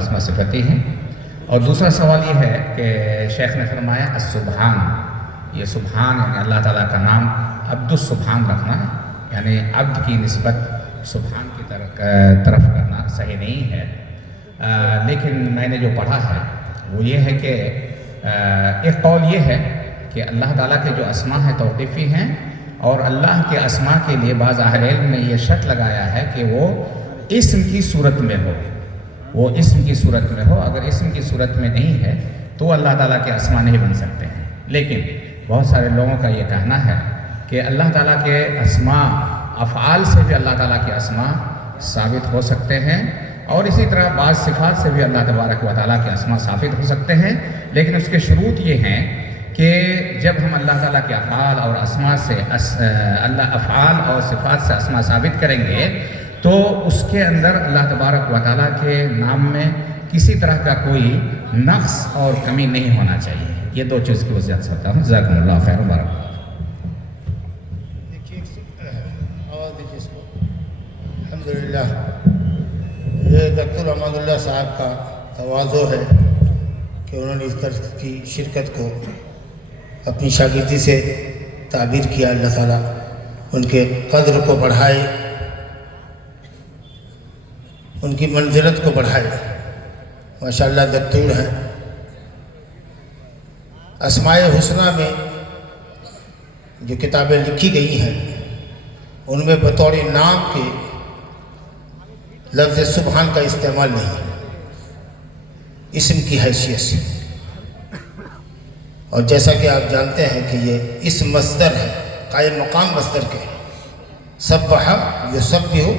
اسما صفتی ہیں. اور دوسرا سوال یہ ہے کہ شیخ نے فرمایا السبحان، یہ سبحان یعنی اللہ تعالیٰ کا نام عبد السبحان رکھنا ہے، یعنی عبد کی نسبت سبحان کی طرف کرنا صحیح نہیں ہے. لیکن میں نے جو پڑھا ہے وہ یہ ہے کہ ایک قول یہ ہے کہ اللہ تعالیٰ کے جو اسماء ہیں توقیفی ہیں، اور اللہ کے اسماء کے لیے بعض اہل علم نے یہ شرط لگایا ہے کہ وہ اسم کی صورت میں ہو، وہ اسم کی صورت میں ہو. اگر اسم کی صورت میں نہیں ہے تو اللہ تعالیٰ کے اسماء نہیں بن سکتے ہیں. لیکن بہت سارے لوگوں کا یہ کہنا ہے کہ اللہ تعالیٰ کے اسماء افعال سے بھی اللہ تعالیٰ کے اسماء ثابت ہو سکتے ہیں، اور اسی طرح بعض صفات سے بھی اللہ تبارک و تعالیٰ کے اسماء ثابت ہو سکتے ہیں. لیکن اس کے شروط یہ ہیں کہ جب ہم اللہ تعالیٰ کے افعال اور اسماء سے افعال اور صفات سے اسماء ثابت کریں گے تو اس کے اندر اللہ تبارک و تعالیٰ کے نام میں کسی طرح کا کوئی نقص اور کمی نہیں ہونا چاہیے. یہ دو چیز کی وجہ سے ہوتا ہے. جزاکم اللہ خیر و بارک. الحمدللہ یہ ڈاکٹر احمد اللہ صاحب کا تواضع ہے کہ انہوں نے اس طرح کی شرکت کو اپنی شاگردی سے تعبیر کیا. اللہ تعالیٰ ان کے قدر کو بڑھائے، ان کی منزلت کو بڑھائے. ماشاءاللہ دکتور ہیں. اسماء حسنہ میں جو کتابیں لکھی گئی ہیں ان میں بطور نام کے لفظ سبحان کا استعمال نہیں، اسم کی حیثیت سے. اور جیسا کہ آپ جانتے ہیں کہ یہ اسم مصدر ہے، قائم مقام مصدر کے. سبح یسبح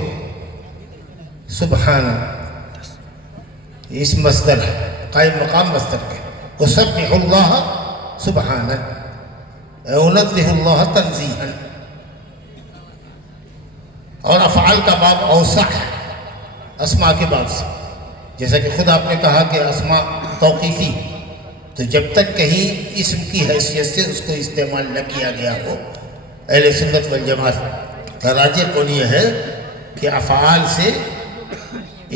سبحان، یہ اسم مصدر ہے قائم مقام مصدر کے. وسبح اللہ سبحانا، انزہ اللہ تنزیہا. اور افعال کا باب اوسع ہے اسماء کے باب سے. جیسا کہ خود آپ نے کہا کہ اسماء توقیفی، تو جب تک کہیں اسم کی حیثیت سے اس کو استعمال نہ کیا گیا ہو، اہل سنت والجماعت کا راجح قول یہ ہے کہ افعال سے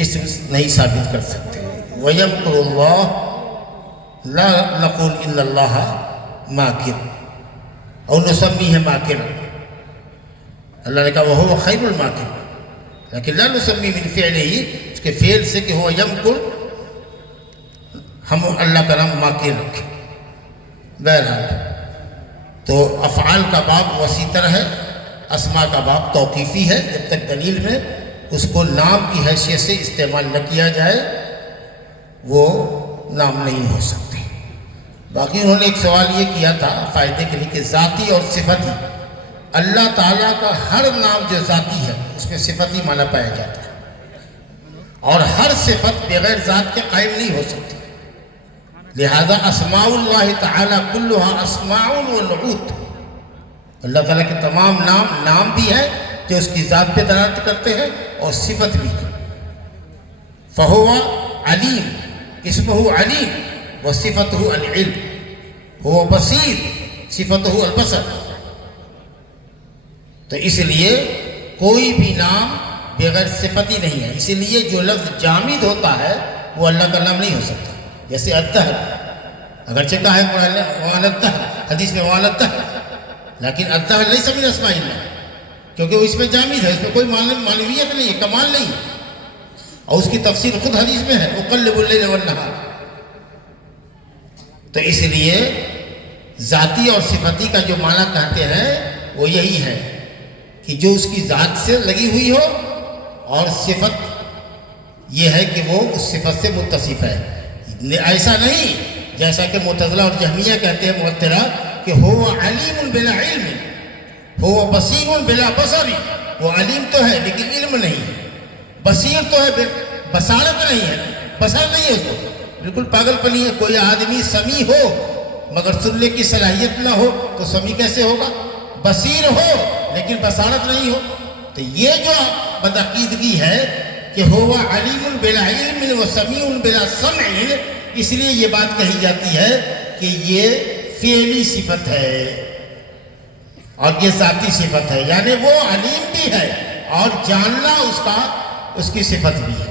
اسم نہیں ثابت کر سکتے. وَيَمْكُرُ اللَّهُ لَا نَقُولُ إِنَّ اللَّهَ مَاكِرٌ اور نسمیہ ماکرا. اللہ نے کہا وَهُوَ خَيْرُ الْمَاكِرِ، لیکن لا نسمی من فعلہ، اس کے فعل سے کہ ہوا یمکر، ہم اللہ کا نام ماکر رکھیں. بہرحال تو افعال کا باب وسیع تر ہے، اسماء کا باب توقیفی ہے. جب تک دلیل میں اس کو نام کی حیثیت سے استعمال نہ کیا جائے وہ نام نہیں ہو سکتے. باقی انہوں نے ایک سوال یہ کیا تھا فائدے کے لیے کہ ذاتی اور صفتی، اللہ تعالیٰ کا ہر نام جو ذاتی ہے اس میں صفتی معنی پایا جاتا ہے، اور ہر صفت بغیر ذات کے قائم نہیں ہو سکتی. لہذا اسماء اللہ تعالیٰ کلها اسماء و نعوت، اللہ تعالیٰ کے تمام نام بھی ہیں جو اس کی ذات پہ دلالت کرتے ہیں اور صفت بھی ہے. فَهُوَ علیم، اسمہ علیم وصفته العلم. هو بصیر، صفته البصر. تو اس لیے کوئی بھی نام بغیر صفتی نہیں ہے. اسی لیے جو لفظ جامد ہوتا ہے وہ اللہ کا نام نہیں ہو سکتا. جیسے الدہر، اگرچہ کہا ہے وَعَلَى الدَّهْرِ، حدیث میں وَعَلَى الدَّهْرِ، لیکن الدہر ليس من اسماء اللہ، کیونکہ وہ اس میں جامد ہے، اس میں کوئی معنویت نہیں ہے، کمال نہیں ہے. اور اس کی تفسیر خود حدیث میں ہے اُقَلِّبُ اللَّيْلَ وَالنَّهَارِ. تو اس لیے ذاتی اور صفتی کا جو معنی کہتے ہیں وہ یہی ہے کہ جو اس کی ذات سے لگی ہوئی ہو، اور صفت یہ ہے کہ وہ اس صفت سے متصف ہے. ایسا نہیں جیسا کہ معتزلہ اور جہمیہ کہتے ہیں معطلہ کہ هو علیم بلا علم، هو بصیر بلا بصر. وہ علیم تو ہے لیکن علم نہیں ہے، بصیر تو ہے بصارت نہیں ہے، بصر نہیں ہے. اس کو بالکل پاگل پنی ہے. کوئی آدمی سمیع ہو مگر سننے کی صلاحیت نہ ہو تو سمیع کیسے ہوگا؟ بصیر ہو لیکن بصارت نہیں ہو. تو یہ جو بدعقیدگی ہے کہ ہوا علیم بلا علم و سمیع بلا سمع، اس لیے یہ بات کہی جاتی ہے کہ یہ فعلی صفت ہے اور یہ ذاتی صفت ہے. یعنی وہ علیم بھی ہے اور جاننا اس کی صفت بھی ہے.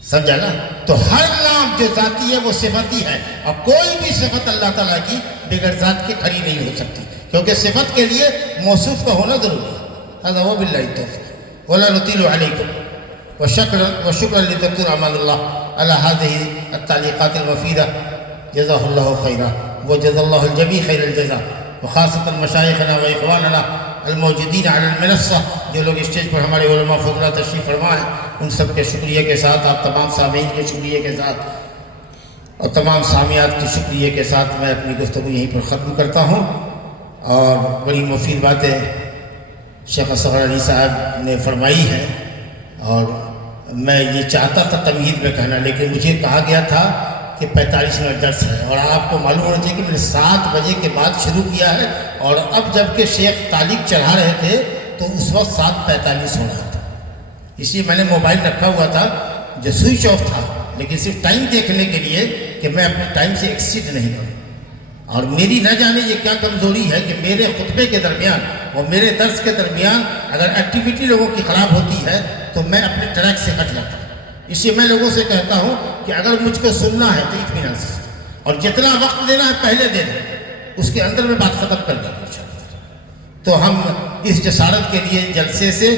سمجھا نا؟ تو ہر نام جو ذاتی ہے وہ صفتی ہے، اور کوئی بھی صفت اللہ تعالیٰ کی بغیر ذات کے کھڑی نہیں ہو سکتی، کیونکہ صفت کے لیے موصوف کا ہونا ضروری ہے۔ هذا وباللہ التوفیق ولا نطيل عليكم، وشكرا للدكتور امان اللہ على هذه التعليقات المفيدة، جزاه الله خيرا وجزا الله الجميع خير الجزاء، وخاصة مشايخنا واخواننا الموجودین علی المنصہ، جو لوگ اسٹیج پر ہمارے علماء فضلہ تشریف فرما ہیں، ان سب کے شکریہ کے ساتھ، آپ تمام سامعین کے شکریہ کے ساتھ اور تمام سامعات کے شکریہ کے ساتھ میں اپنی گفتگو یہیں پر ختم کرتا ہوں۔ اور بڑی مفید باتیں شیخ اصغر علی صاحب نے فرمائی ہیں، اور میں یہ چاہتا تھا تمہید میں کہنا، لیکن مجھے کہا گیا تھا کہ 45 منٹ درس ہے، اور آپ کو معلوم ہونا چاہیے کہ میں نے 7 بجے کے بعد شروع کیا ہے، اور اب جب کہ شیخ تعلیق چڑھا رہے تھے تو اس وقت 7:45 ہو رہا تھا، اس لیے میں نے موبائل رکھا ہوا تھا جو سوئچ آف تھا، لیکن صرف ٹائم دیکھنے کے لیے کہ میں اپنے ٹائم سے ایکسیڈ نہیں کروں۔ اور میری نہ جانے یہ کیا کمزوری ہے کہ میرے خطبے کے درمیان اور میرے درس کے درمیان اگر ایکٹیویٹی لوگوں کی خراب ہوتی ہے تو میں اپنے ٹریک سے ہٹ جاتا ہوں۔ اس لیے میں لوگوں سے کہتا ہوں کہ اگر مجھ کو سننا ہے تو اطمینان سے، اور جتنا وقت دینا ہے پہلے دے دیں، اس کے اندر میں بات ختم کر دیں۔ تو ہم اس جسارت کے لیے جلسے سے